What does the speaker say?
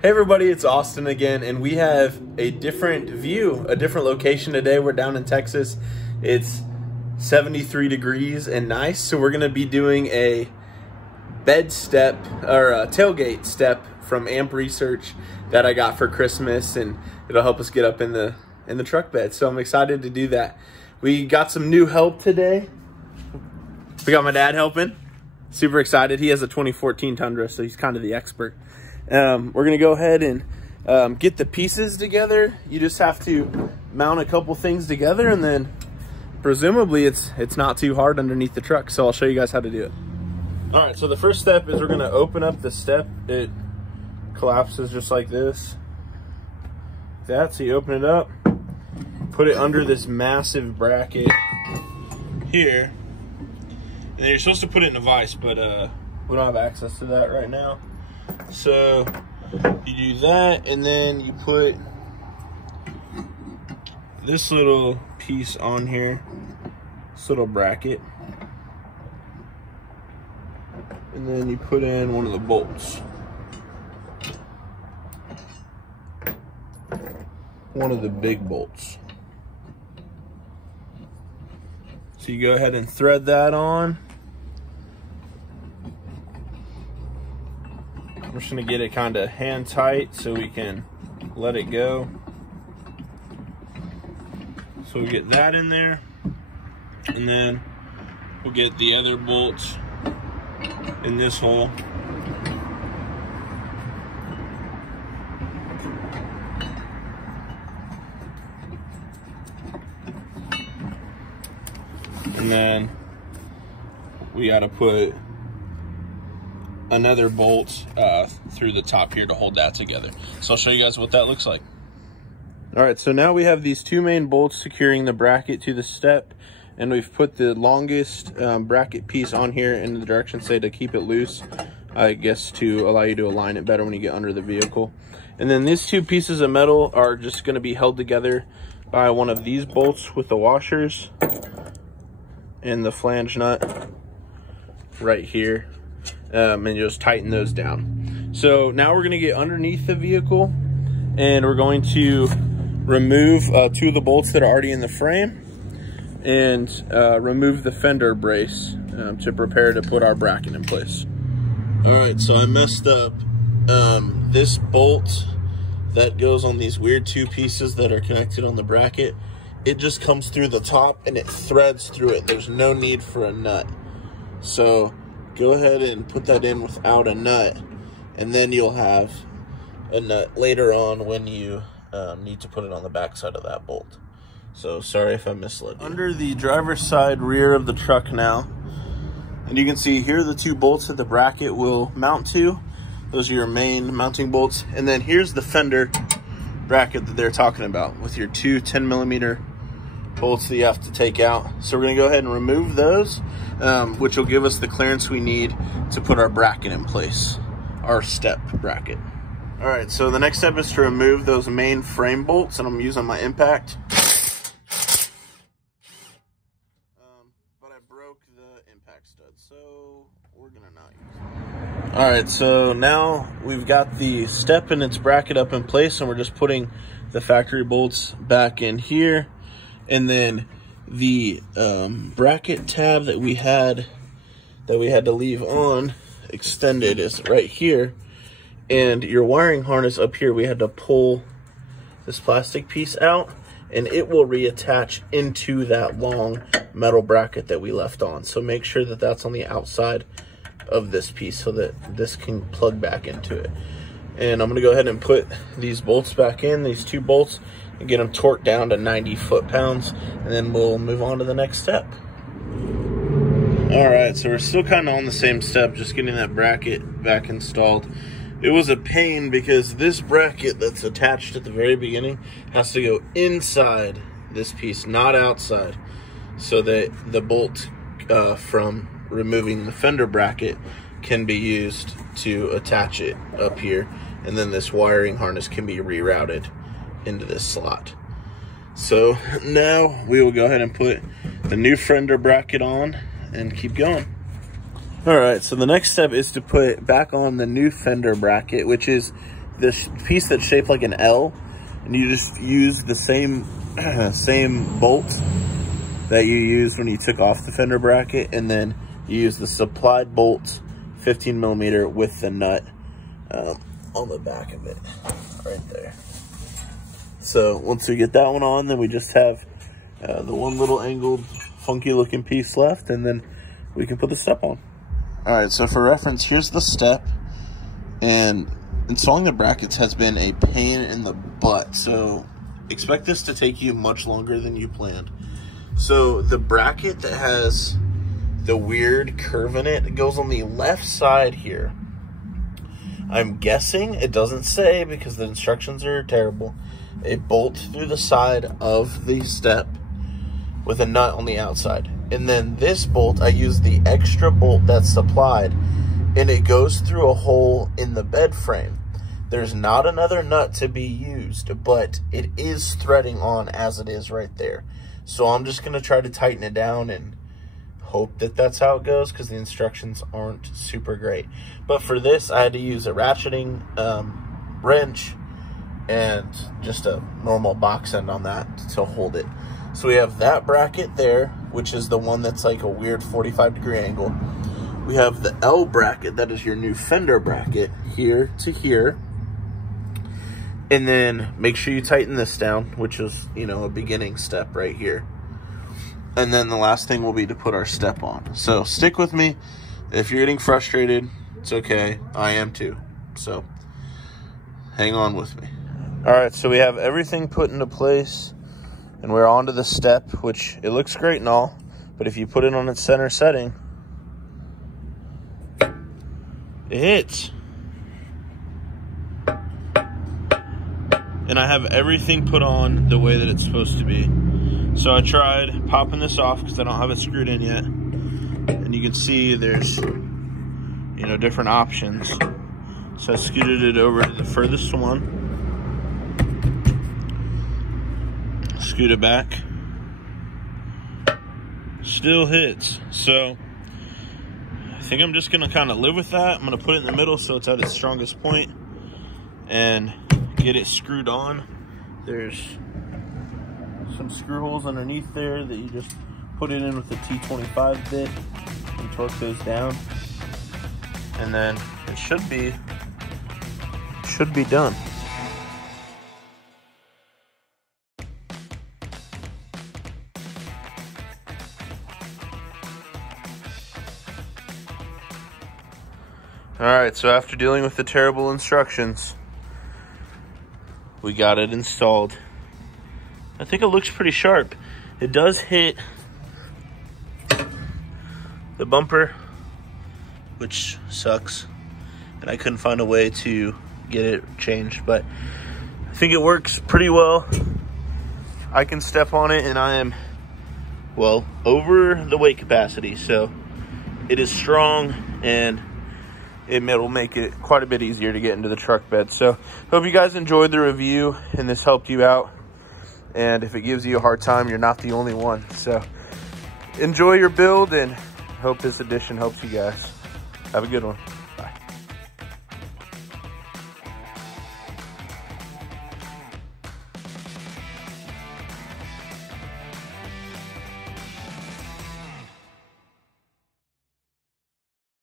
Hey everybody, it's Austin again, and we have a different view, a different location today. We're down in Texas. It's 73 degrees and nice, so we're gonna be doing a bed step, or a tailgate step from Amp Research that I got for Christmas, and it'll help us get up in the truck bed. So I'm excited to do that. We got some new help today. We got my dad helping. Super excited. He has a 2014 Tundra, so he's kind of the expert. We're gonna go ahead and get the pieces together. You just have to mount a couple things together, and then presumably it's not too hard underneath the truck. So I'll show you guys how to do it. All right, so the first step is we're gonna open up the step. It collapses just like this. So you open it up, put it under this massive bracket here, and then you're supposed to put it in a vise, but we don't have access to that right now. So you do that, and then you put this little piece on here, this little bracket, and then you put in one of the bolts, one of the big bolts. So you go ahead and thread that on. I'm just gonna get it kind of hand tight so we can let it go. So we get that in there, and then we'll get the other bolts in this hole. And then we gotta put another bolt through the top here to hold that together. So I'll show you guys what that looks like. All right, so now we have these two main bolts securing the bracket to the step, and we've put the longest bracket piece on here in the direction say to keep it loose, I guess to allow you to align it better when you get under the vehicle. And then these two pieces of metal are just going to be held together by one of these bolts with the washers and the flange nut right here. And you just tighten those down. So now we're going to get underneath the vehicle, and we're going to remove two of the bolts that are already in the frame, and remove the fender brace to prepare to put our bracket in place. All right, so I messed up. This bolt that goes on these weird two pieces that are connected on the bracket, it just comes through the top and it threads through it. There's no need for a nut. So go ahead and put that in without a nut, and then you'll have a nut later on when you need to put it on the back side of that bolt. So sorry if I misled you. Under the driver's side rear of the truck now, and you can see here the two bolts that the bracket will mount to. Those are your main mounting bolts. And then here's the fender bracket that they're talking about with your two 10mm bolts that you have to take out. So we're gonna go ahead and remove those, which will give us the clearance we need to put our bracket in place, our step bracket. All right, so the next step is to remove those main frame bolts, and I'm using my impact. But I broke the impact stud, so we're gonna not use it. All right, so now we've got the step and its bracket up in place, and we're just putting the factory bolts back in here. And then the bracket tab that we had to leave on extended is right here. And your wiring harness up here, we had to pull this plastic piece out, and it will reattach into that long metal bracket that we left on. So make sure that that's on the outside of this piece so that this can plug back into it. And I'm gonna go ahead and put these bolts back in, these two bolts, and get them torqued down to 90 foot-pounds, and then we'll move on to the next step. All right, so we're still kind of on the same step, just getting that bracket back installed. It was a pain because this bracket that's attached at the very beginning has to go inside this piece, not outside, so that the bolt from removing the fender bracket can be used to attach it up here, and then this wiring harness can be rerouted into this slot. So now we will go ahead and put the new fender bracket on and keep going. All right, so the next step is to put back on the new fender bracket, which is this piece that's shaped like an L, and you just use the same same bolt that you used when you took off the fender bracket, and then you use the supplied bolt 15 millimeter with the nut on the back of it right there. So once we get that one on, then we just have the one little angled funky looking piece left, and then we can put the step on. All right, so for reference, here's the step, and installing the brackets has been a pain in the butt, so expect this to take you much longer than you planned. So the bracket that has the weird curve in it goes on the left side here. I'm guessing, it doesn't say because the instructions are terrible, a bolt through the side of the step with a nut on the outside. And then this bolt, I use the extra bolt that's supplied, and it goes through a hole in the bed frame. There's not another nut to be used, but it is threading on as it is right there. So I'm just gonna try to tighten it down and hope that that's how it goes, because the instructions aren't super great. But for this, I had to use a ratcheting wrench and just a normal box end on that to hold it. So we have that bracket there, which is the one that's like a weird 45-degree angle. We have the L bracket, that is your new Fender bracket, here to here. And then make sure you tighten this down, which is, you know, a beginning step right here. And then the last thing will be to put our step on. So stick with me. If you're getting frustrated, it's okay. I am too. So hang on with me. All right, so we have everything put into place, and we're onto the step, which it looks great and all, but if you put it on its center setting, it hits. And I have everything put on the way that it's supposed to be. So I tried popping this off because I don't have it screwed in yet. And you can see there's, you know, different options. So I scooted it over to the furthest one. Scoot it back. Still hits. So I think I'm just gonna kind of live with that. I'm gonna put it in the middle so it's at its strongest point and get it screwed on. There's some screw holes underneath there that you just put it in with the T25 bit and torque those down, and then it should be done. All right, so after dealing with the terrible instructions, we got it installed. I think it looks pretty sharp. It does hit the bumper, which sucks, and I couldn't find a way to get it changed, but I think it works pretty well. I can step on it, and I am, well, over the weight capacity, so it is strong, and it'll make it quite a bit easier to get into the truck bed. So hope you guys enjoyed the review and this helped you out. And if it gives you a hard time, you're not the only one. So enjoy your build, and hope this edition helps you guys. Have a good one.